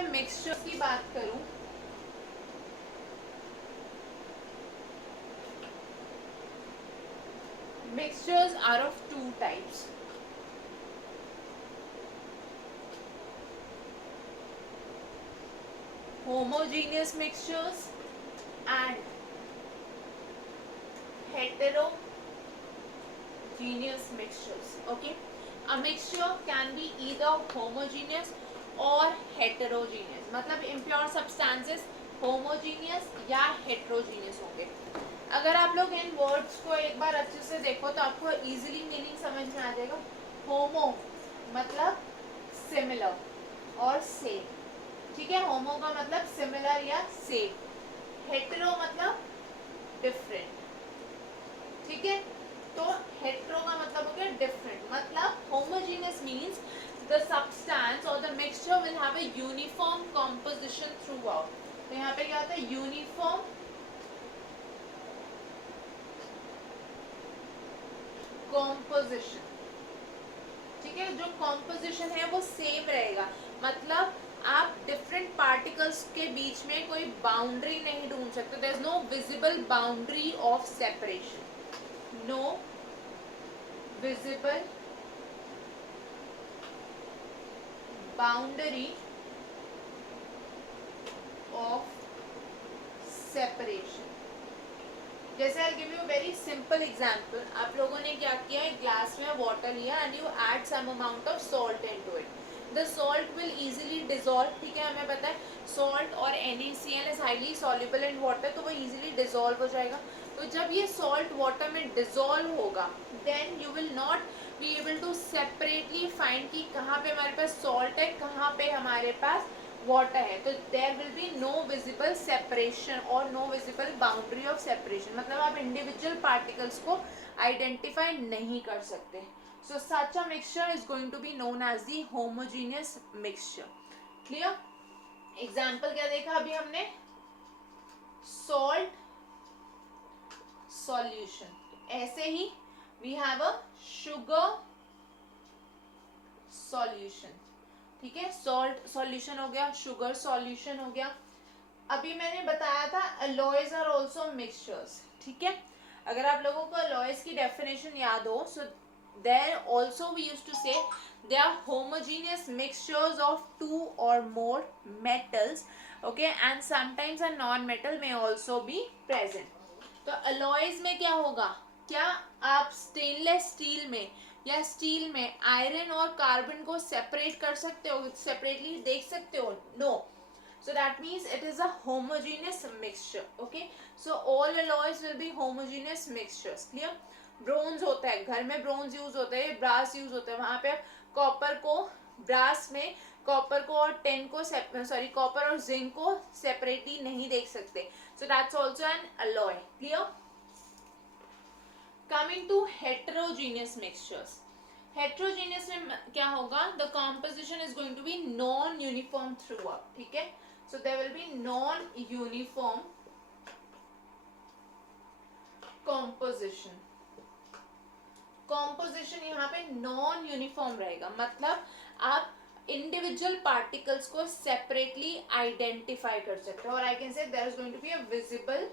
मैं मिक्सचर की बात करूं, mixtures are of two types. Homogeneous mixtures and heterogeneous mixtures. Okay, a mixture can be either homogeneous or heterogeneous. मतलब impure substances homogeneous या heterogeneous होंगे. अगर आप लोग इन वर्ड्स को एक बार अच्छे से देखो तो आपको इजीली मीनिंग समझ में आ जाएगा. होमो मतलब सिमिलर और सेम. ठीक है, होमो का मतलब सिमिलर या सेम. हेटेरो मतलब डिफरेंट. ठीक है, तो हेटेरो का मतलब हो गया डिफरेंट. मतलब होमोजेनियस मींस द सब्सटेंस और the mixture will have a uniform composition through out. तो यहाँ पे क्या होता है, यूनिफॉर्म कॉम्पोजिशन. ठीक है, जो कॉम्पोजिशन है वो सेम रहेगा. मतलब आप डिफरेंट पार्टिकल्स के बीच में कोई बाउंड्री नहीं ढूंढ सकते. There is no visible boundary of separation. No visible boundary of separation. जैसे I give you very simple example. आप लोगों ने क्या किया, एक ग्लास में वाटर लिया and you add some amount of salt into it. The salt will easily dissolve. ठीक है, हमें पता है सॉल्ट और NaCl is highly soluble in water, तो वो इजीली डिसॉल्व हो जाएगा. तो जब ये सॉल्ट वाटर में डिसॉल्व होगा then you will not be able to separately find कि कहाँ पे हमारे पास सॉल्ट है, कहाँ पे हमारे पास वाटर है. तो there will be no visible separation और no visible boundary of separation. मतलब आप इंडिविजुअल पार्टिकल्स को आइडेंटिफाई नहीं कर सकते. So such a mixture is going to be known as the homogeneous mixture. Clear. Example क्या देखा अभी हमने, सॉल्ट सॉल्यूशन. ऐसे ही we have a sugar solution. ठीक है, सॉल्ट सॉल्यूशन हो गया, शुगर सॉल्यूशन हो गया. अभी मैंने बताया था अलॉयज आर आल्सो मिक्सचर्स. ठीक है, अगर आप लोगों को अलॉयज की डेफिनेशन याद हो, so there also we used to say they are homogeneous mixtures of two or more metals. Okay, and sometimes a non metal may also be present. तो अलॉयज में क्या होगा, क्या आप स्टेनलेस स्टील में या स्टील में आयरन और कार्बन को सेपरेट कर सकते हो, सेपरेटली देख सकते हो? No. So that means it is a homogeneous mixture. Okay, so all alloys will be homogeneous mixtures. Clear. Bronze होता है, घर में ब्रोंज यूज होता है, ब्रास यूज होता है. वहां पे कॉपर को, ब्रास में कॉपर को और टिन को सॉरी कॉपर और जिंक को सेपरेटली नहीं देख सकते. So that's also an alloy. Clear. Coming to heterogeneous mixtures. Heterogeneous में क्या होगा, the composition is going to be non uniform throughout. ठीक है, so there will be non-uniform composition. composition यहाँ पे नॉन यूनिफॉर्म रहेगा. मतलब आप इंडिविजुअल पार्टिकल्स को सेपरेटली आइडेंटिफाई कर सकते हो. और I can say there is going to be a visible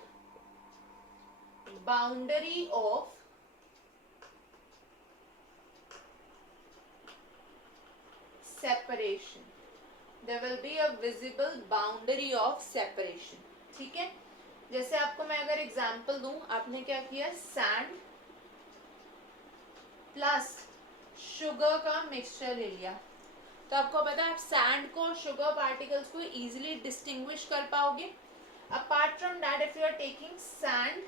boundary of separation. there will be a visible boundary of separation. ठीक है, जैसे आपको मैं अगर एग्जांपल दूं, आपने क्या किया, सैंड प्लस शुगर का मिक्सचर ले लिया. तो आपको पता है आप सैंड को, शुगर पार्टिकल्स को इजीली डिस्टिंग्विश कर पाओगे. Apart from that, if you are taking sand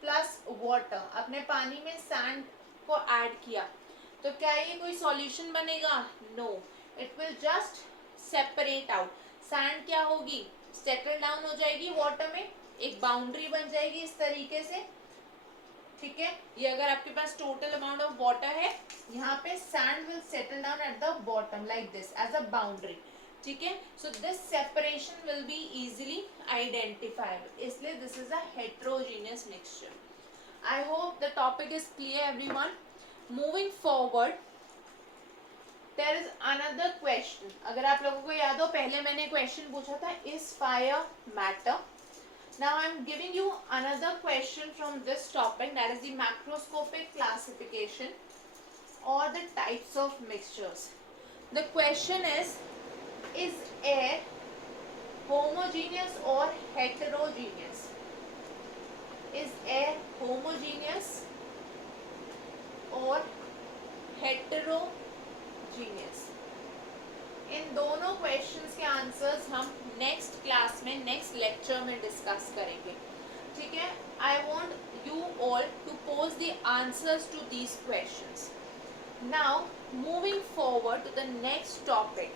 plus water, आपने पानी में सैंड को ऐड किया, तो क्या ये कोई सॉल्यूशन बनेगा? No. It will just separate out. Sand क्या होगी, सेटल डाउन हो जाएगी वाटर में, एक बाउंड्री बन जाएगी इस तरीके से. ठीक है, ये अगर आपके पास टोटल अमाउंट ऑफ वाटर है, यहाँ पे sand will settle down at the bottom like this as a boundary. ठीक है, so this separation will be easily identifiable. इसलिए this is a heterogeneous mixture. I hope the topic is clear everyone. Moving forward, there is another question, अगर आप लोगों को याद हो पहले मैंने क्वेश्चन पूछा था, is fire matter? Now I am giving you another question from this topic, that is the macroscopic classification or the types of mixtures. The question is air homogeneous or heterogeneous? Is air homogeneous or heterogeneous? इन दोनों questions के answers हम next class में, next lecture में discuss करेंगे, ठीक है? I want you all to pose the answers to these questions. Now moving forward to the next topic.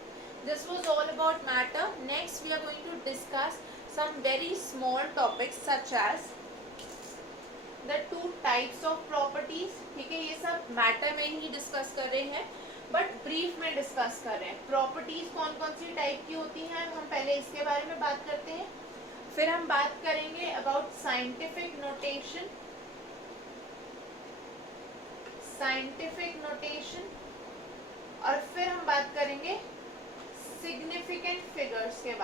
This was all about matter. Next we are going to discuss some very small topics such as the two types of properties. ठीक है, ये सब matter में ही discuss कर रहे हैं but brief में discuss कर रहे हैं. प्रॉपर्टीज कौन कौन सी टाइप की होती हैं, हम पहले इसके बारे में बात करते हैं. फिर हम बात करेंगे अबाउट साइंटिफिक नोटेशन, और फिर हम बात करेंगे सिग्निफिकेंट फिगर्स के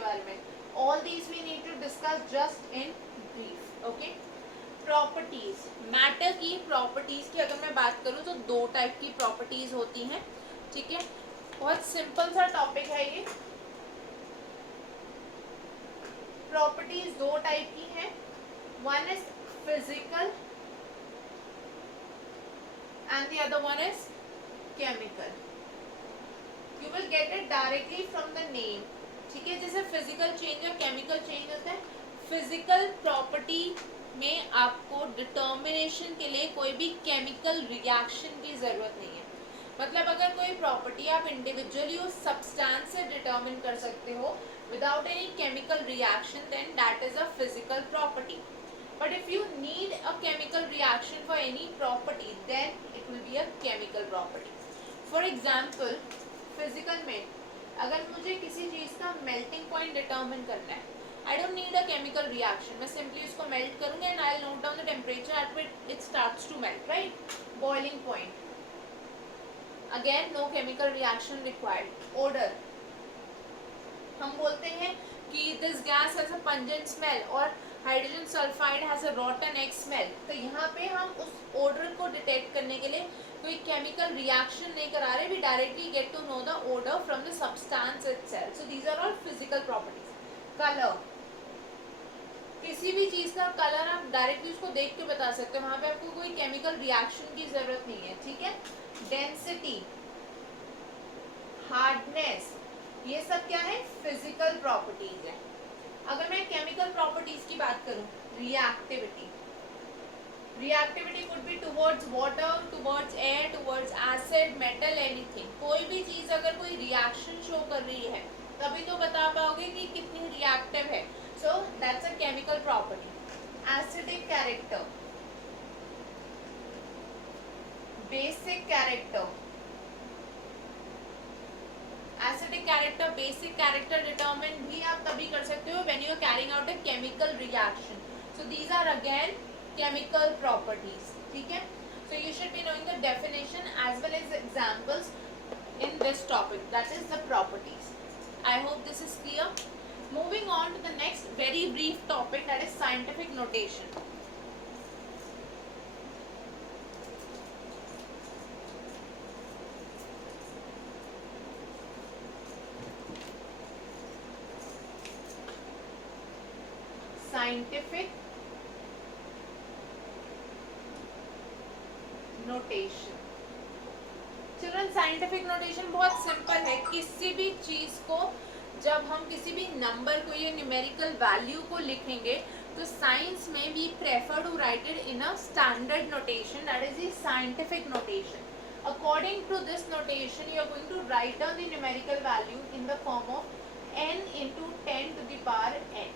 बारे में. All these we need to discuss just in brief. Okay, properties. Matter की प्रॉपर्टीज की अगर मैं बात करूं तो दो टाइप की प्रॉपर्टीज होती हैं. ठीक है, बहुत सिंपल सा टॉपिक है ये. प्रॉपर्टीज दो टाइप की हैं. One is physical and the other one is chemical. You will get it directly from the name. ठीक है, जैसे फिजिकल चेंज और केमिकल चेंज होता है. फिजिकल प्रॉपर्टी में आपको डिटर्मिनेशन के लिए कोई भी केमिकल रिएक्शन की जरूरत नहीं है. मतलब अगर कोई प्रॉपर्टी आप इंडिविजुअली उस सब्सटेंस से डिटर्मिन कर सकते हो without any chemical reaction, then that is a physical property. But if you need a chemical reaction for any property, then it will be a chemical property. For example, physical में अगर मुझे किसी चीज का melting point determine करना है, I don't need a chemical reaction. मैं simply इसको melt करूँगी and I'll note down the temperature at which it starts to melt, right? Boiling point. Again, no chemical reaction required. Odor. हम बोलते हैं कि this gas has a pungent smell और hydrogen sulfide has a rotten egg smell. तो यहाँ पे हम उस odor को detect करने के लिए कोई chemical reaction नहीं करा रहे. We directly get to know the odor from the substance itself. So these are all physical properties. Color. किसी भी चीज का कलर आप डायरेक्टली उसको देख के बता सकते हो, वहां पे आपको कोई केमिकल रिएक्शन की जरूरत नहीं है. ठीक है, डेंसिटी, हार्डनेस, ये सब क्या है? फिजिकल प्रॉपर्टीज है. अगर मैं केमिकल प्रॉपर्टीज की बात करूं, reactivity. Reactivity could be towards water, towards air, towards acid, metal, anything. कोई भी चीज अगर कोई रिएक्शन शो कर रही है तभी तो बता पाओगे कि कितनी रिएक्टिव है. So that's a chemical property. Acidic character, basic character. Acidic character, basic character determine भी आप तभी कर सकते हो when you are carrying out a chemical reaction. So these are again chemical properties. ठीक है? So you should be knowing the definition as well as examples in this topic. That is the properties. I hope this is clear. Moving on to the next very brief topic, that is scientific notation. Scientific notation. Children, scientific notation बहुत simple है. किसी भी चीज को जब हम किसी भी नंबर को या न्यूमेरिकल वैल्यू को लिखेंगे तो साइंस में we prefer to write it in a standard notation, that is the scientific notation. According to this notation you are going to write down the numerical value in the form of n into 10 to the power n.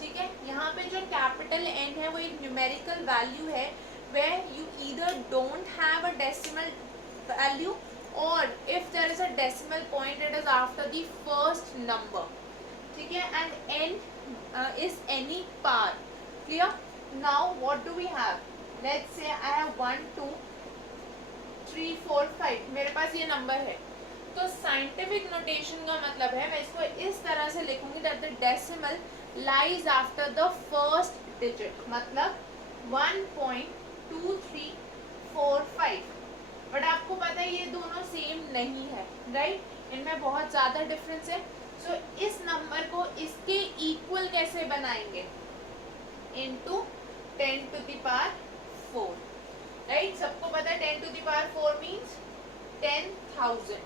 ठीक है, यहाँ पे जो capital n है वो एक numerical value है where you either don't have a decimal value or if there is a decimal point it is after the first number. ठीक है, and n is any power. Clear? Now what do we have? Let's say I have 1 2 3 4 5, मेरे पास ये number है। तो scientific notation का मतलब है मैं इसको इस तरह से लिखूंगी that the decimal lies after the first digit, मतलब 1.2345। बट आपको पता है ये दोनों सेम नहीं है, राइट? इनमें बहुत ज्यादा डिफरेंस है। सो इस नंबर को इसके इक्वल कैसे बनाएंगे? Into 10 to the power 4, right? सबको पता है 10 टू द पावर 4 मींस 10,000,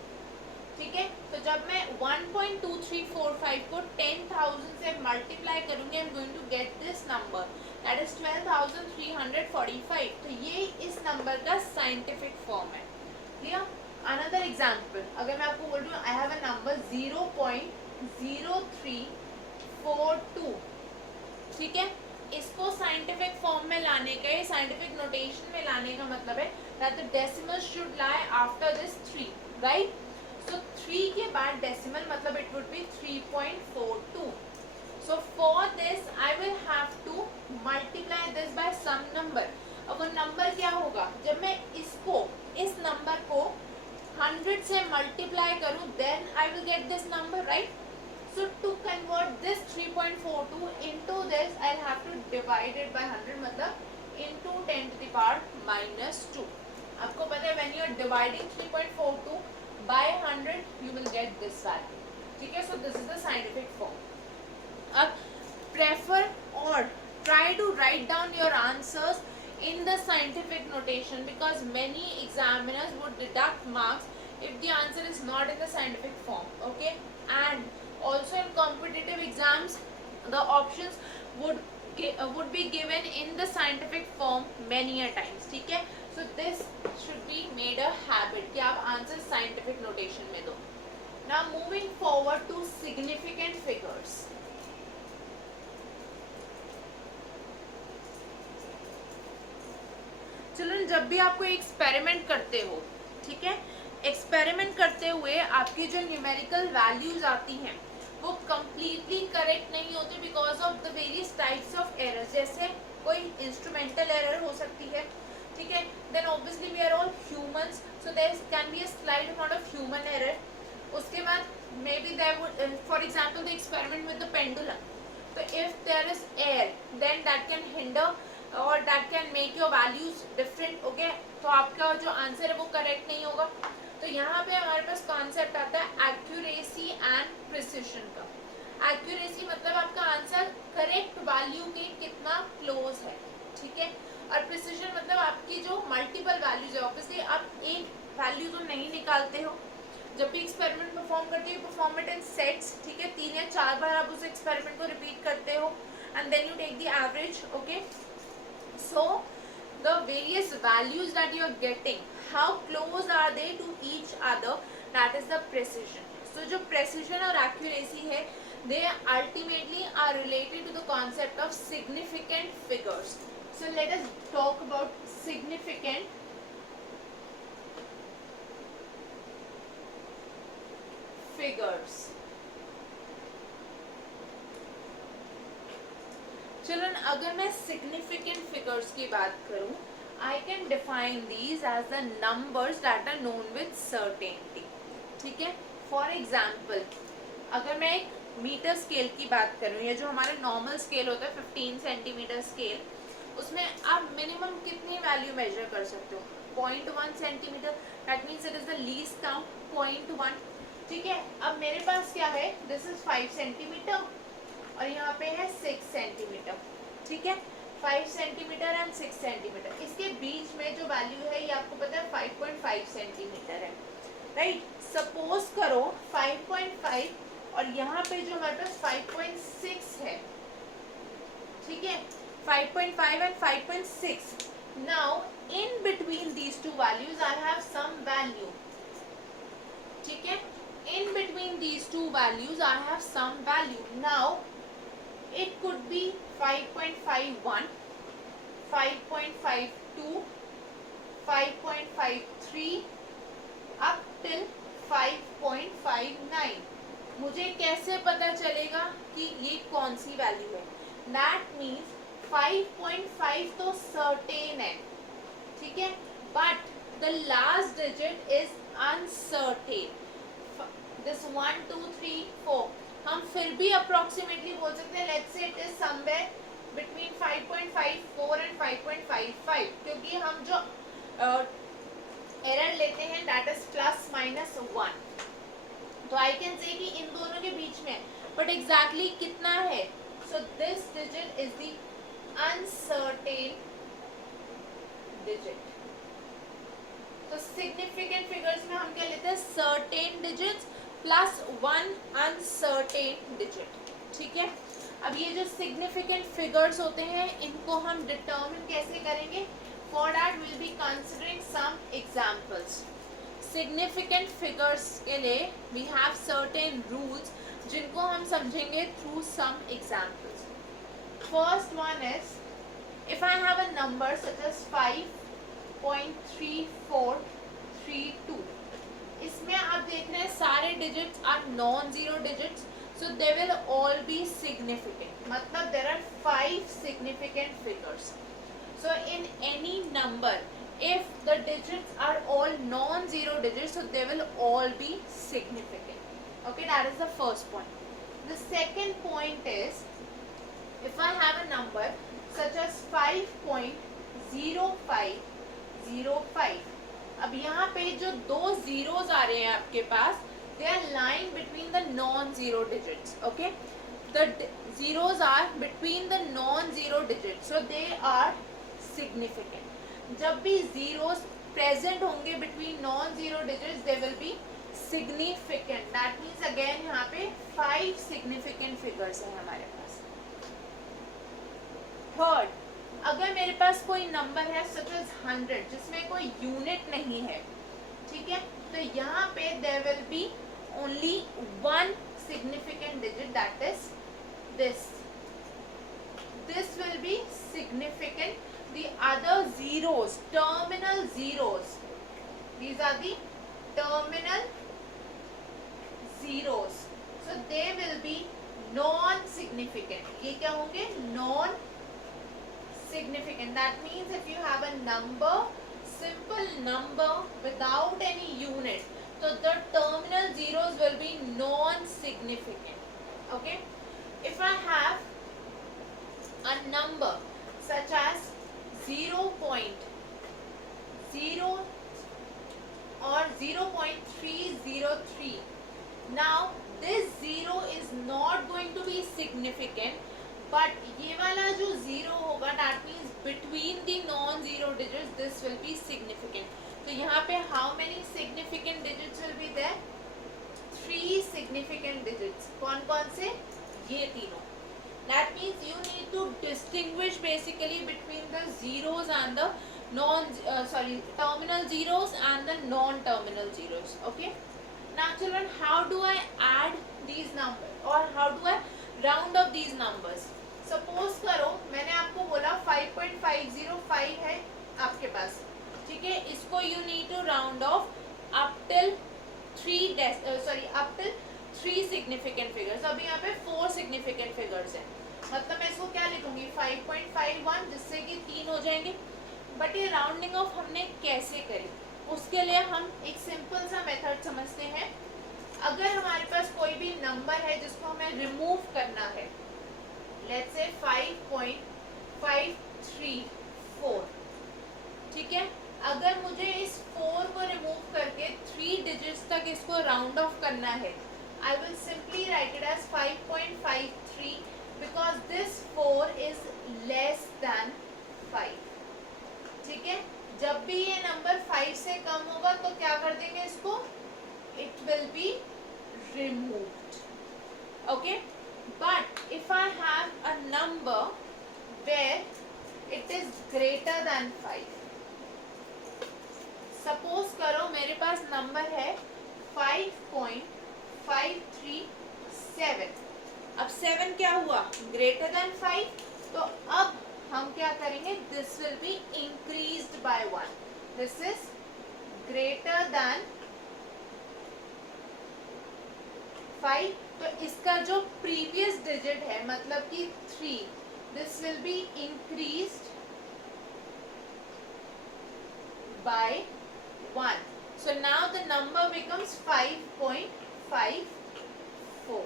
ठीक है? तो जब मैं 1.2345 को 10,000 से मल्टीप्लाई करूंगी, I am going to get this number that is 12,345। तो ये इस नंबर का साइंटिफिक फॉर्म है। क्लियर? अनदर एग्जांपल, अगर मैं आपको बोल रही हूँ आई हैव अ नंबर 0.0342, ठीक है? इसको साइंटिफिक फॉर्म में लाने का, साइंटिफिक नोटेशन में लाने का मतलब है that the decimal should lie after this 3, right? So 3 के बाद डेसिमल, मतलब it would be 3.42. So for this I will have to multiply this by some number. अब वो नंबर क्या होगा? जब मैं इसको, इस नंबर को 100 से मल्टीप्लाई करूं, then I will get this number, right? So to convert this 3.42 into this, I'll have to divide it by 100, मतलब into 10 to the power -2. आपको पता है when you are dividing 3.42 by 100, you will get this value. ठीक है? So this is the scientific form. अब prefer or try to write down your answers in the scientific notation, because many examiners would deduct marks if the answer is not in the scientific form, okay? And also in competitive exams the options would be given in the scientific form many a times, ठीक है? So this should be made a habit कि आप answer scientific notation में दो. Now moving forward to significant figures. Children, जब भी आपको experiment करते हो, ठीक है, एक्सपेरिमेंट करते हुए आपकी जो न्यूमेरिकल वैल्यूज आती हैं वो कंप्लीटली करेक्ट नहीं होती because of the various types of errors. जैसे कोई इंस्ट्रूमेंटल एरर हो सकती है, ठीक है, then obviously we are all humans, so there can be a slight amount of human error. उसके बाद may be there would, for example the experiment with the pendulum, तो if there is air then that can hinder और that can make your values different, okay? तो आपका जो answer है वो correct नहीं होगा। तो यहाँ पे हमारे पास कॉन्सेप्ट आता है एक्यूरेसी एंड प्रिसिशन का। एक्यूरेसी मतलब आपका आंसर करेक्ट वैल्यू के कितना क्लोज है, ठीक है? और प्रिसिशन मतलब आपकी जो मल्टीपल वैल्यूज है, ऑब्वियसली आप एक वैल्यू तो नहीं निकालते हो। जब भी एक्सपेरिमेंट परफॉर्म करते हो, परफॉर्म इट इन सेट्स, ठीक है? 3 या 4 बार आप उस एक्सपेरिमेंट को रिपीट करते हो and then you take the average, okay? So the various values that you are getting, how close are they to each other, that is the precision. So जो precision और accuracy है, they ultimately are related to the concept of significant figures. So let us talk about significant figures. Children, अगर मैं significant figures की बात करूं, I can define these as the numbers that are known with certainty, ठीक है? For example, अगर मैं एक मीटर स्केल की बात करूं, या जो हमारा नॉर्मल स्केल होता है 15 सेंटीमीटर स्केल, उसमें आप मिनिमम कितनी वैल्यू मेजर कर सकते हो? 0.1 centimetre, that means it is the least count 0.1, ठीक है? अब मेरे पास क्या है, दिस इज 5 सेंटीमीटर और यहाँ पे है 6 सेंटीमीटर, ठीक है? 5 सेंटीमीटर एंड 6 सेंटीमीटर, इसके बीच में जो वैल्यू है ये आपको पता है 5.5 सेंटीमीटर है, राइट? सपोज करो 5.5 और यहाँ पे जो हमारे पास 5.6 है, ठीक है? 5.5 and 5.6. Now in between these two values I have some value, ठीक है? In between these two values I have some value. Now it could be 5.51, 5.52, 5.53 up till 5.59. मुझे कैसे पता चलेगा कि ये कौन सी वैल्यू है? That means 5.5 तो सर्टेन है, ठीक है, but the last digit is uncertain. This 1 2 3 4 हम फिर भी अप्रोक्सीमेटली बोल सकते हैं, let's say it is somewhere between 5.54 and 5.55, क्योंकि हम जो एरर लेते हैं दैट इज ±1. तो आई कैन से कि इन दोनों के बीच में, बट एग्जैक्टली कितना है? So this digit is the uncertain digit. तो सिग्निफिकेंट फिगर्स में हम क्या लेते हैं? Certain digits plus 1 uncertain digit. ठीक है, अब ये जो सिग्निफिकेंट फिगर्स होते हैं इनको हम डिटरमिन कैसे करेंगे? For that will be considering some examples. Significant figures के लिए वी हैव सर्टेन रूल्स जिनको हम समझेंगे through some examples. First one is if I have a number such as 5.3432, इसमें आप देख रहे हैं सारे digits are non-zero digits, so they will all be significant. मतलब there are 5 significant figures. So in any number, if the digits are all non-zero digits, so they will all be significant. Okay, that is the first point. The second point is, if I have a number such as 5.0505, अब यहाँ पे जो दो zeros आ रहे हैं आपके पास, they are lying between the non-zero digits. Okay, the zeros are between the non-zero digits, so they are significant. जब भी zeros present होंगे between non-zero digits, they will be significant. That means again यहाँ पे 5 significant figures हैं हमारे पास. Third, अगर मेरे पास कोई नंबर है such as 100 जिसमें कोई यूनिट नहीं है, ठीक है, तो यहाँ पे there will be only one significant digit, that is this. This will be significant. The other zeros, terminal zeros, these are the terminal zeros, so they will be non-significant. ये क्या होंगे? Non-significant. That means if you have a number, simple number without any unit, so the terminal zeros will be non-significant. Okay, if I have a number such as 0.0 or 0.303, now this zero is not going to be significant, but ये वाला जो zero होगा, that means between the non-zero digits this will be significant. तो यहाँ पे how many significant digits will be there? 3 significant digits. कौन कौन से? ये तीनों. That means you need to distinguish basically between the zeros and the terminal zeros and the non-terminal zeros. Okay. Now children, how do I add these numbers or how do I round up these numbers? Suppose करो मैंने आपको बोला 5.505 है आपके पास, ठीक है, इसको you need to round off up till 3 significant figures. अभी यहाँ पे 4 significant figures हैं, मतलब मैं इसको क्या लिखूंगी? 5.51, जिससे कि 3 हो जाएंगे. बट ये राउंडिंग ऑफ हमने कैसे करी? उसके लिए हम एक सिंपल सा मेथड समझते हैं. अगर हमारे पास कोई भी नंबर है जिसको हमें रिमूव करना है, लेट्स से 5.534, ठीक है, अगर मुझे इस 4 को रिमूव करके 3 डिजिट्स तक इसको राउंड ऑफ करना है, I will simply write it as 5.53 because this 4 is less than 5. ठीक है, जब भी ये नंबर 5 से कम होगा तो क्या कर देंगे इसको? It will be removed. Okay, but if I have a number where it is greater than 5, suppose करो मेरे पास नंबर है 5.537. अब 7 क्या हुआ? Greater than 5. तो अब हम क्या करेंगे? This will be increased by 1. This is greater than 5. तो इसका जो प्रीवियस डिजिट है, मतलब कि 3, this will be increased by 1. So now the number becomes 5.54.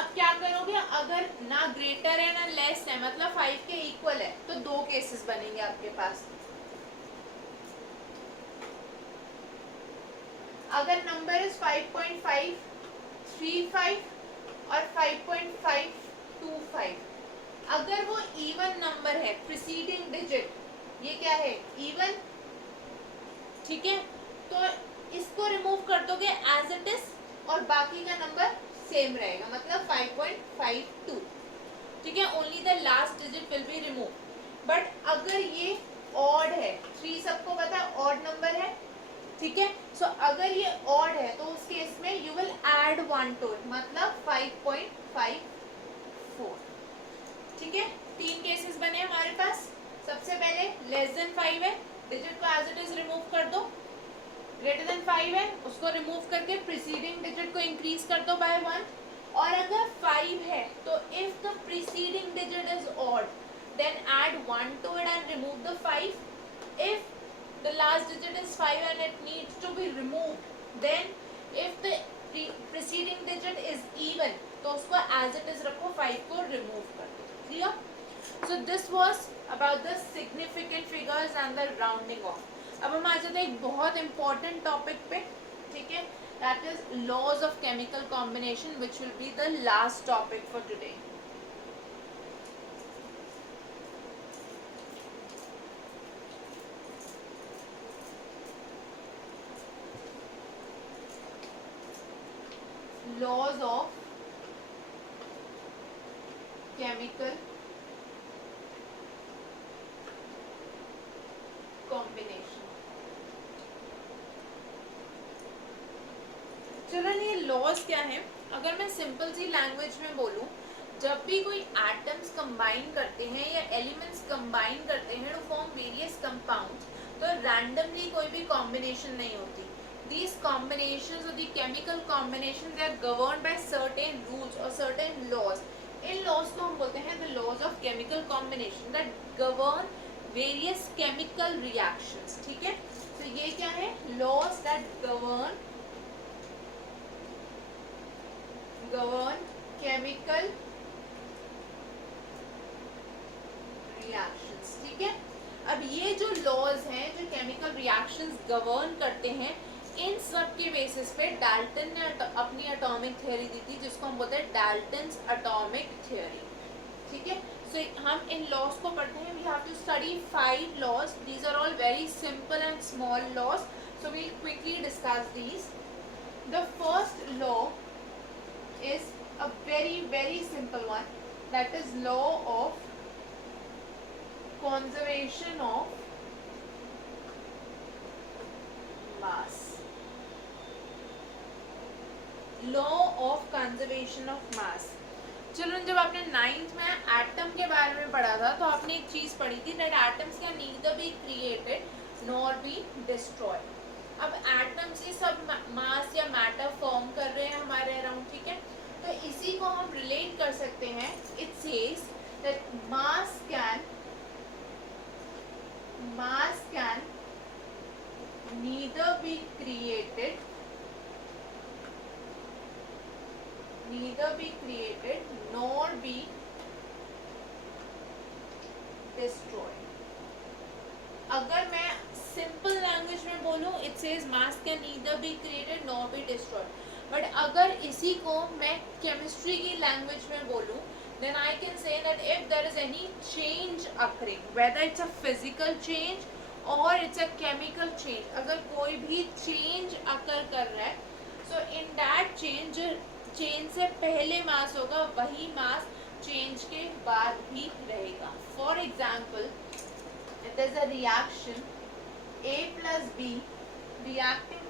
अब क्या करोगे, अगर ना ग्रेटर है ना लेस है, मतलब 5 के इक्वल है, तो दो केसेस बनेंगे आपके पास. अगर नंबर इज 5.535 और 5.525, अगर वो इवन नंबर है, प्रीसीडिंग डिजिट ये क्या है, इवन, ठीक है, तो इसको रिमूव कर दोगे एज इट इज और बाकी का नंबर सेम रहेगा, मतलब 5.52. ठीक है, only the last digit will be remove. But अगर ये ऑड है, 3 सबको पता है ऑड नंबर है, ठीक है, सो अगर ये ऑड है तो उस केस में you will add 1 to it, मतलब 5.54. ठीक है, 3 केसेस बने हमारे पास. सबसे पहले लेस देन 5 है, डिजिट को एज इट इज रिमूव कर दो. ग्रेटर देन 5 है, उसको रिमूव करके प्रीसीडिंग डिजिट को इंक्रीज कर दो बाय 1. और अगर 5 है तो if the preceding digit is odd then add 1 to it and remove the 5. If the last digit is 5 and it needs to be removed, then if the preceding digit is even, तो उसको as it is रखो, 5 को remove कर दो. Clear? So this was about the significant figures and the rounding off. अब हम आ जाते हैं एक बहुत important topic पे, ठीक है, that is laws of chemical combination, which will be the last topic for today. Laws of chemical combination. चलो, ये लॉज क्या है, अगर मैं सिंपल सी लैंग्वेज में बोलूं, जब भी कोई एटम्स कंबाइन करते हैं या एलिमेंट्स कंबाइन करते हैं टू फॉर्म वेरियस कंपाउंड्स, तो रैंडमली कोई भी कॉम्बिनेशन नहीं होती. These combinations or the chemical combinations, they are governed by certain rules or certain laws. In laws को हम बोलते हैं the laws of chemical combination that govern various chemical reactions. ठीक है, तो ये क्या है, laws that govern chemical reactions. ठीक है, अब ये जो laws हैं जो chemical reactions govern करते हैं, इन सब के बेसिस पे डाल्टन ने अपनी एटॉमिक थ्योरी दी थी, जिसको हम बोलते हैं डाल्टन्स एटॉमिक थ्योरी. ठीक है, सो हम इन लॉज को पढ़ते हैं. We have to study 5 laws. These are all very simple and small laws, so we will quickly discuss these. The first law is a very very simple one, that is law of conservation of mass. Law of conservation of mass. Children, जब आपने 9th में atom के बारे में पढ़ा था तो आपने एक चीज पढ़ी थी, that atoms can neither be created nor be destroyed. अब एटम्स ही सब मास या मैटर फॉर्म कर रहे हैं हमारे अराउंड. ठीक है, तो इसी को हम रिलेट कर सकते हैं. It says that mass can neither be created nor be destroyed. अगर मैं सिंपल लैंग्वेज में बोलूं, it says mass can neither be created nor be destroyed. But अगर इसी को मैं केमिस्ट्री की लैंग्वेज में बोलूं, then I can say that if there is any change occurring, whether it's a physical change or it's a chemical change, अगर कोई भी change occur कर रहा है, so in that change से पहले मास होगा, वही मास चेंज के बाद भी रहेगा. For example, it is a reaction A plus B reacting to